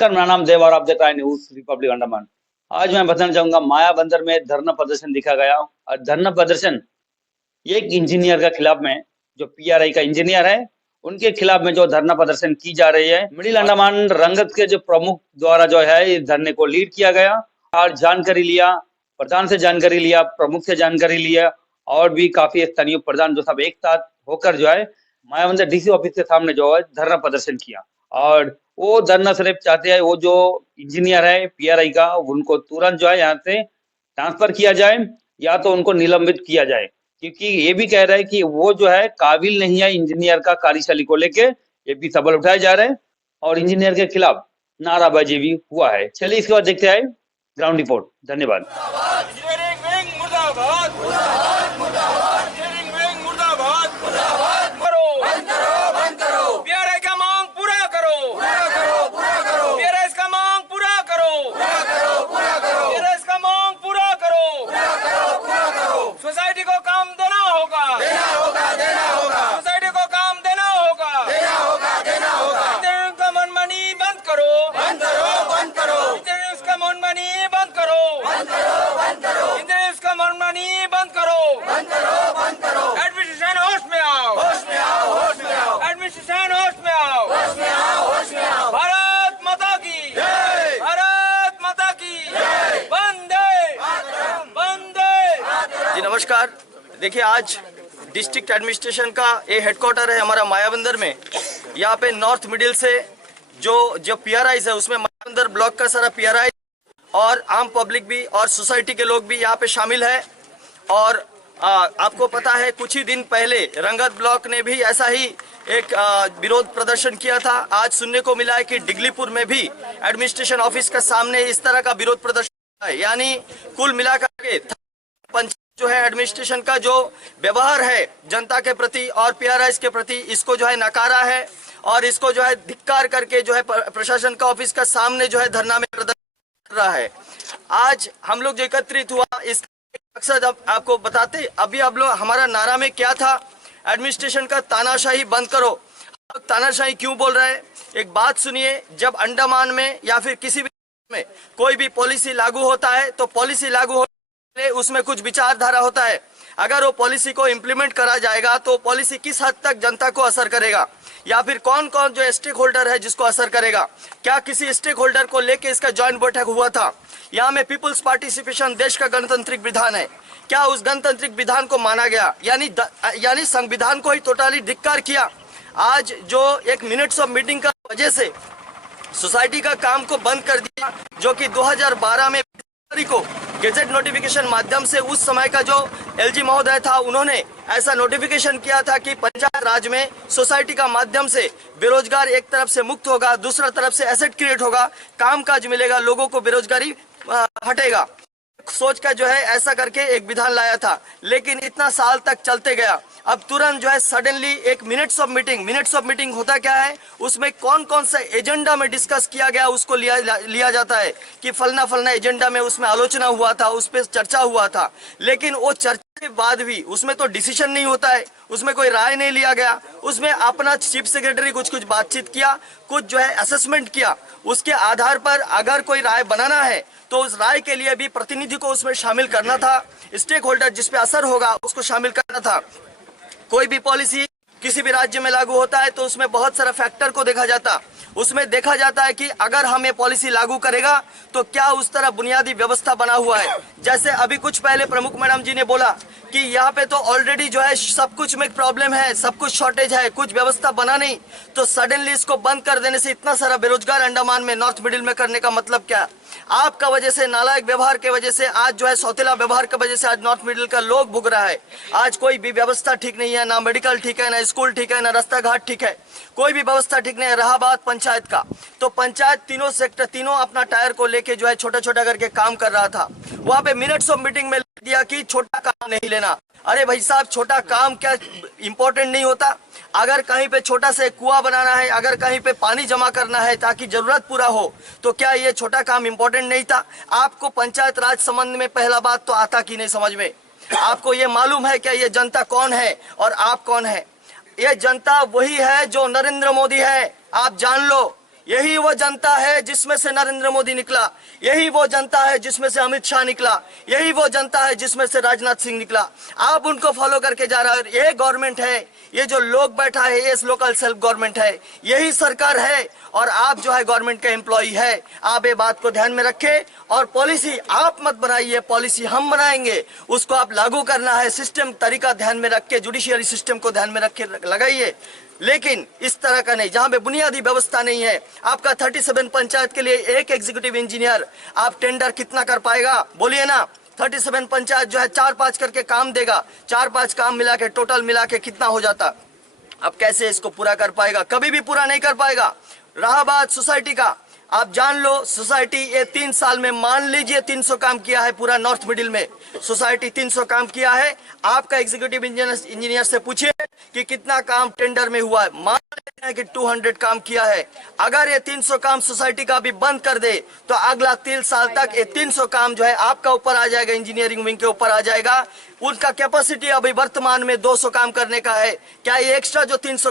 नमस्कार, मेरा नाम देव और आप देख रहे हैं न्यूज रिपब्लिक अंडमान। आज मैं बताना चाहूंगा माया बंदर में धरना प्रदर्शन दिखा गया और धरना प्रदर्शन एक इंजीनियर के खिलाफ में, जो पीआरआई का इंजीनियर है, उनके खिलाफ में जो धरना प्रदर्शन की जा रही है। मिडिल अंडमान रंगत के जो प्रमुख द्वारा जो है इस धरने को लीड किया गया और जानकारी लिया, प्रधान से जानकारी लिया, प्रमुख से जानकारी लिया और भी काफी स्थानीय प्रधान जो सब एक साथ होकर जो है माया बंदर डीसी ऑफिस के सामने जो है धरना प्रदर्शन किया। और वो धरना सिर्फ चाहते हैं वो जो इंजीनियर है पीआरआई का, उनको तुरंत जो है यहाँ से ट्रांसफर किया जाए या तो उनको निलंबित किया जाए, क्योंकि ये भी कह रहे हैं कि वो जो है काबिल नहीं है इंजीनियर का कार्यशैली को लेके। ये भी सवाल उठाए जा रहे हैं और इंजीनियर के खिलाफ नाराबाजी भी हुआ है। चलिए इसके बाद देखते हैं ग्राउंड रिपोर्ट। धन्यवाद। सोसाइटी को काम देना होगा, सोसाइटी को काम देना होगा, इंजीनियर्स का मनमानी बंद करो, इंजीनियर्स का मनमानी बंद करो, इंजीनियर्स का मनमानी बंद करो। एडमिनिस्ट्रेशन होश में आओ, एडमिनिस्ट्रेशन होश में आओ। भारत माता की, भारत माता की, वंदे वंदे। जी नमस्कार। देखिए, आज डिस्ट्रिक्ट एडमिनिस्ट्रेशन का ये हेडक्वार्टर है हमारा मायाबंदर में। यहाँ पे नॉर्थ मिडिल से जो पीआरआईज है उसमें मायाबंदर ब्लॉक का सारा पीआरआई और आम पब्लिक भी और सोसाइटी के लोग भी यहाँ पे शामिल है। और आपको पता है कुछ ही दिन पहले रंगत ब्लॉक ने भी ऐसा ही एक विरोध प्रदर्शन किया था। आज सुनने को मिला है कि डिगलीपुर में भी एडमिनिस्ट्रेशन ऑफिस के सामने इस तरह का विरोध प्रदर्शन है। यानी कुल मिलाकर के पंचायत जो है एडमिनिस्ट्रेशन का जो व्यवहार है जनता के प्रति और पीआरआईज के प्रति, इसको जो है नकारा है और इसको जो है धिक्कार करके जो है प्रशासन का ऑफिस का सामने जो है धरना में प्रदर्शन कर रहा है। आज हम लोग जो एकत्रित हुआ इसका मकसद अब आपको बताते। अभी आप लोग हमारा नारा में क्या था, एडमिनिस्ट्रेशन का तानाशाही बंद करो। तानाशाही क्यों बोल रहे हैं, एक बात सुनिए। जब अंडमान में या फिर किसी भी में कोई भी पॉलिसी लागू होता है तो पॉलिसी लागू उसमें कुछ विचारधारा होता है। अगर वो पॉलिसी को इम्प्लीमेंट करा जाएगा तो पॉलिसी किस हद तक जनता को असर करेगा या फिर कौन कौन जो स्टेक होल्डर है जिसको असर करेगा। क्या किसी स्टेक होल्डर को लेके इसका जॉइंट बैठक हुआ था? यहाँ में पीपुल्स पार्टिसिपेशन देश का गणतांत्रिक विधान है। क्या उस गणतांत्रिक विधान को माना गया? यानी संविधान को ही टोटली धिक्कार किया। आज जो एक मिनट्स ऑफ मीटिंग का वजह से सोसाइटी का काम को बंद कर दिया, जो कि 2012 में को गेजेट नोटिफिकेशन माध्यम से उस समय का जो एलजी महोदय था उन्होंने ऐसा नोटिफिकेशन किया था कि पंचायत राज में सोसाइटी का माध्यम से बेरोजगार एक तरफ से मुक्त होगा, दूसरा तरफ से एसेट क्रिएट होगा, कामकाज मिलेगा, लोगों को बेरोजगारी हटेगा। सोच का जो है ऐसा करके एक विधान लाया था, लेकिन इतना साल तक चलते गया। अब तुरंत जो है सडनली एक मिनट्स ऑफ मीटिंग होता क्या है, उसमें कौन कौन सा एजेंडा में डिस्कस किया गया उसको लिया जाता है कि फलना एजेंडा में उसमें आलोचना हुआ था, उस पर चर्चा हुआ था। लेकिन वो चर्चा के बाद भी उसमें तो डिसीजन नहीं होता है, उसमें कोई राय नहीं लिया गया। उसमें अपना चीफ सेक्रेटरी कुछ बातचीत किया, कुछ जो है असेसमेंट किया, उसके आधार पर अगर कोई राय बनाना है तो उस राय के लिए भी प्रतिनिधि को उसमें शामिल करना था, स्टेक होल्डर जिस पे असर होगा उसको शामिल करना था। कोई भी पॉलिसी किसी भी राज्य में लागू होता है तो उसमें बहुत सारा फैक्टर को देखा जाता। उसमें देखा जाता है कि अगर हम ये पॉलिसी लागू करेगा तो क्या उस तरह बुनियादी व्यवस्था बना हुआ है। जैसे अभी कुछ पहले प्रमुख मैडम जी ने बोला कि यहाँ पे तो ऑलरेडी जो है सब कुछ में प्रॉब्लम है, सब कुछ शॉर्टेज है, कुछ व्यवस्था बना नहीं, तो सडनली इसको बंद कर देने से इतना सारा बेरोजगार अंडमान में नॉर्थ मिडिल में करने का मतलब क्या? आपका वजह से, नालायक व्यवहार के वजह से, आज जो है सौतेला व्यवहार की वजह से आज नॉर्थ मिडिल का लोग भुग रहा है। आज कोई भी व्यवस्था ठीक नहीं है, ना मेडिकल ठीक है, ना स्कूल ठीक है, ना रास्ता घाट ठीक है, कोई भी व्यवस्था ठीक नहीं है। रहा बात पंचायत का, तो पंचायत तीनों सेक्टर तीनों अपना टायर को लेके जो है छोटा छोटा करके काम कर रहा था। वहां पे मिनट्स ऑफ मीटिंग में लिख दिया कि छोटा काम नहीं लेना। अरे भाई साहब, छोटा काम क्या इंपॉर्टेंट नहीं होता? अगर कहीं पे छोटा सा कुआं बनाना है, अगर कहीं पे पानी जमा करना है ताकि जरूरत पूरा हो, तो क्या ये छोटा काम इंपॉर्टेंट नहीं था? आपको पंचायत राज संबंध में पहला बात तो आता कि नहीं समझ में? आपको ये मालूम है क्या ये जनता कौन है और आप कौन है? ये जनता वही है जो नरेंद्र मोदी है, आप जान लो। यही वो जनता है जिसमें से नरेंद्र मोदी निकला, यही वो जनता है जिसमें से अमित शाह निकला, यही वो जनता है जिसमें से राजनाथ सिंह निकला। आप उनको फॉलो करके जा रहे हैं। ये गवर्नमेंट है, ये जो लोग बैठा है ये लोकल सेल्फ गवर्नमेंट है, यही सरकार है और आप जो है गवर्नमेंट का एम्प्लॉई है। आप ये बात को ध्यान में रखें और पॉलिसी आप मत बनाइए, पॉलिसी हम बनाएंगे, उसको आप लागू करना है। सिस्टम तरीका ध्यान में रख के, जुडिशियरी सिस्टम को ध्यान में रख के लगाइए, लेकिन इस तरह का नहीं जहां पे बुनियादी व्यवस्था नहीं है। आपका 37 पंचायत के लिए एक एग्जीक्यूटिव इंजीनियर आप टेंडर कितना कर पाएगा बोलिए ना। 37 पंचायत जो है 4-5 करके काम देगा, 4-5 काम मिला के टोटल मिला के कितना हो जाता। अब कैसे इसको पूरा कर पाएगा, कभी भी पूरा नहीं कर पाएगा। रहा बात सोसाइटी का, आप जान लो सोसाइटी ये 3 साल में मान लीजिए 300 काम किया है। पूरा नॉर्थ मिडिल में सोसाइटी 300 काम किया है। आपका एग्जीक्यूटिव इंजीनियर से पूछिए कि कितना काम टेंडर में हुआ है, मान लेते हैं कि 200 काम किया है। अगर ये 300 काम सोसाइटी का भी बंद कर दे तो अगला 3 साल तक ये 300 काम जो है आपका ऊपर आ जाएगा, इंजीनियरिंग विंग के ऊपर आ जाएगा। उनका कैपेसिटी अभी वर्तमान में 200 काम करने का है। क्या ये एक्स्ट्रा जो 300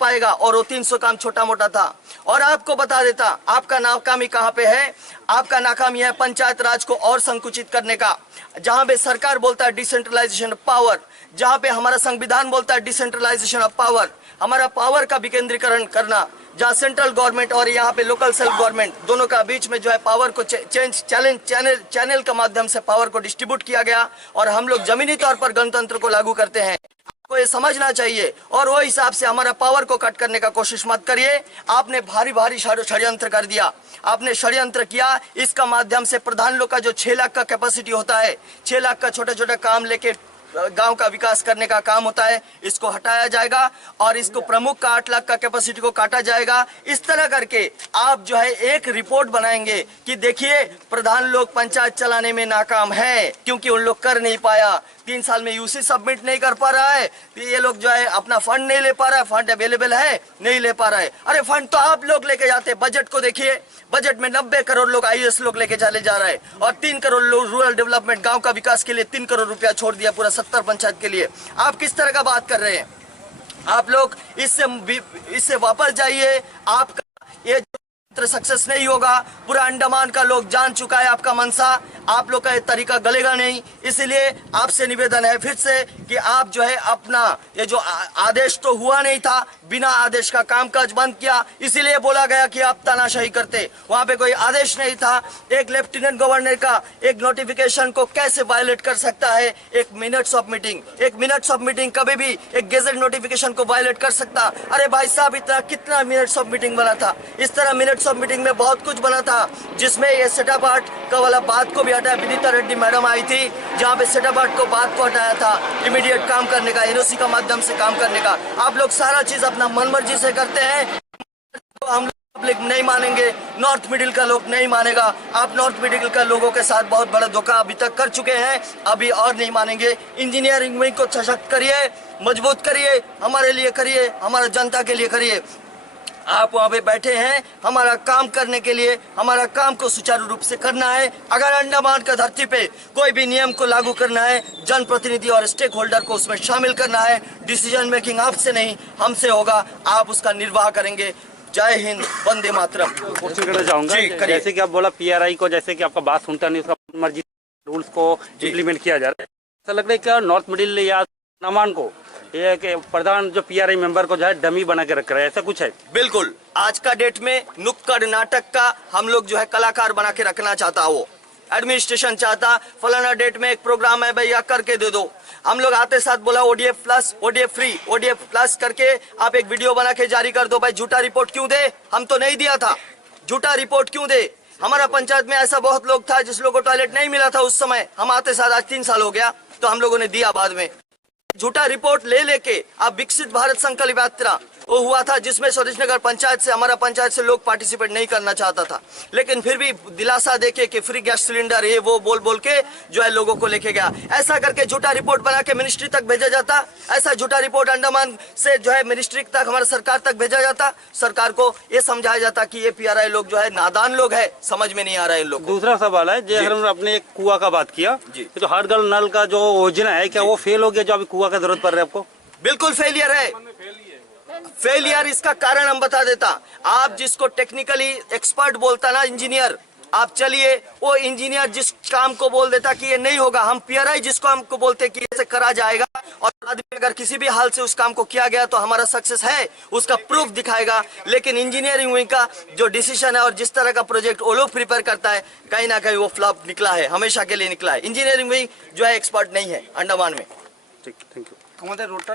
पाएगा, और वो 300 काम छोटा मोटा था। और आपको बता देता आपका नाकामी कहां पे है। आपका नाकामी है पंचायत राज को और संकुचित करने का। जहां पे सरकार बोलता है डिसेंट्रलाइजेशन ऑफ पावर, जहां पे हमारा संविधान बोलता है डिसेंट्रलाइजेशन ऑफ पावर, हमारा पावर का विकेंद्रीकरण करना, जहां सेंट्रल गवर्नमेंट और यहाँ पे लोकल सेल्फ गवर्नमेंट दोनों का बीच में जो है पावर को चैनल के माध्यम से पावर को डिस्ट्रीब्यूट किया गया और हम लोग जमीनी तौर पर गणतंत्र को लागू करते हैं। आपको ये समझना चाहिए और वो हिसाब से हमारा पावर को कट करने का कोशिश मत करिए। आपने भारी भारी षड्यंत्र कर दिया, आपने षड्यंत्र किया। इसका माध्यम से प्रधान लोग का जो 6 लाख का कैपेसिटी होता है, 6 लाख का छोटे छोटे काम लेके गांव का विकास करने का काम होता है, इसको हटाया जाएगा और इसको प्रमुख का 8 लाख का कैपेसिटी को काटा जाएगा। इस तरह करके आप जो है एक रिपोर्ट बनाएंगे कि देखिए प्रधान लोग पंचायत चलाने में नाकाम है क्योंकि उन लोग कर नहीं पाया। 3 साल में यूसी सबमिट नहीं कर पा रहा है, ये लोग जो है अपना फंड नहीं ले पा रहा है, फंड अवेलेबल है नहीं ले पा रहा है। अरे फंड तो आप लोग लेके जाते। बजट को देखिए, बजट में 90 करोड़ लोग आईएएस लोग लेके चले जा रहा है और 3 करोड़ लोग रूरल डेवलपमेंट गांव का विकास के लिए 3 करोड़ रुपया छोड़ दिया पूरा 70 पंचायत के लिए। आप किस तरह का बात कर रहे हैं? आप लोग इससे वापस जाइए। आपका ये सक्सेस नहीं होगा। पूरा अंडमान का लोग जान चुका है आपका मंशा, आप लोग का ये तरीका गलेगा नहीं। इसलिए आपसे निवेदन है फिर से कि आप जो है अपना ये जो आदेश तो हुआ नहीं था, बिना आदेश का कामकाज बंद किया, इसीलिए बोला गया कि आप तानाशाही करते। वहां पे कोई आदेश नहीं था। एक लेफ्टिनेंट गवर्नर का एक नोटिफिकेशन को कैसे वायलेट कर सकता है? एक मिनट्स ऑफ मीटिंग कभी भी एक गेजेट नोटिफिकेशन को वायलेट कर सकता? अरे भाई साहब, इतना कितना मिनट्स ऑफ मीटिंग बना था? इस तरह मिनट्स ऑफ मीटिंग में बहुत कुछ बना था जिसमें ये सेटअप आर्ट का वाला बात को भी हटाया। विनीता रेड्डी मैडम आई थी जहां पे सेटअप आर्ट को बात को हटाया था, इमीडिएट काम करने का, एनओसी का माध्यम से काम करने का। आप लोग सारा चीज अपना मनमर्जी से करते हैं। हम पब्लिक नहीं मानेंगे, नॉर्थ मिडिल का लोग नहीं मानेगा। आप नॉर्थ मिडिल का लोगों के साथ बहुत बड़ा धोखा अभी तक कर चुके हैं, अभी और नहीं मानेंगे। इंजीनियरिंग विंग को सशक्त करिए, मजबूत करिए, हमारे लिए करिए, हमारा जनता के लिए करिए। आप वहाँ पे बैठे हैं हमारा काम करने के लिए, हमारा काम को सुचारू रूप से करना है। अगर अंडमान का धरती पे कोई भी नियम को लागू करना है, जनप्रतिनिधि और स्टेक होल्डर को उसमें शामिल करना है। डिसीजन मेकिंग आपसे नहीं हमसे होगा, आप उसका निर्वाह करेंगे। जय हिंद, वंदे मातरम। क्वेश्चन करना चाहूंगा, जैसे कि आप बोला पीआरआई को, जैसे कि आपका बात सुनता नहीं, उसका मर्जी रूल्स को इम्प्लीमेंट किया जा रहा है, ऐसा लग रहा है क्या नॉर्थ मिडिल या अंडमान को ये कि प्रधान जो पीआरआई मेंबर को जो है डमी बना के रख रहा है, ऐसा कुछ है? बिल्कुल, आज का डेट में नुक्कड़ नाटक का हम लोग जो है कलाकार बना के रखना चाहता, वो एडमिनिस्ट्रेशन चाहता फलाना डेट में एक प्रोग्राम है भैया करके दे दो। हम लोग आते साथ बोला ODF plus, ODF free, ODF plus करके आप एक वीडियो बना के जारी कर दो। भाई झूठा रिपोर्ट क्यों दे? हम तो नहीं दिया था, झूठा रिपोर्ट क्यों दे? हमारा पंचायत में ऐसा बहुत लोग था जिस लोगों को टॉयलेट नहीं मिला था उस समय, हम आते साथ आज 3 साल हो गया तो हम लोगों ने दिया बाद में। झूठा रिपोर्ट ले लेके अब विकसित भारत संकल्प यात्रा वो हुआ था जिसमें स्वदेश नगर पंचायत से, हमारा पंचायत से लोग पार्टिसिपेट नहीं करना चाहता था, लेकिन फिर भी दिलासा देके कि फ्री गैस सिलेंडर ये वो बोल बोल के जो है लोगों को लेके गया। ऐसा करके झूठा रिपोर्ट बना के मिनिस्ट्री तक भेजा जाता, ऐसा झूठा रिपोर्ट अंडमान से जो है मिनिस्ट्री तक, हमारा सरकार तक भेजा जाता। सरकार को ये समझाया जाता कि ये पीआरआई लोग जो है नादान लोग है, समझ में नहीं आ रहा है इन लोग। दूसरा सवाल है, जो हमने अपने एक कुआं का बात किया, तो हर घर नल का जो योजना है क्या वो फेल हो गया, जो अभी कुआं का जरूरत पड़ रहा है आपको? बिल्कुल फेलियर है, फेलियर इसका कारण हम बता देता। आप जिसको टेक्निकली एक्सपर्ट बोलता ना इंजीनियर, आप चलिए वो इंजीनियर जिस काम को बोल देता कि ये नहीं होगा, हम पीआरआई जिसको हमको बोलते कि ऐसे करा जाएगा और आदमी अगर किसी भी हाल से उस काम को किया गया तो हमारा सक्सेस है, उसका प्रूफ दिखाएगा। लेकिन इंजीनियरिंग विंग का जो डिसीजन है और जिस तरह का प्रोजेक्ट वो लोग प्रिपेयर करता है, कहीं ना कहीं वो फ्लॉप निकला है, हमेशा के लिए निकला है। इंजीनियरिंग विंग जो है एक्सपर्ट नहीं है अंडमान में। ठीक, थैंक यू। আমাদের রোডটা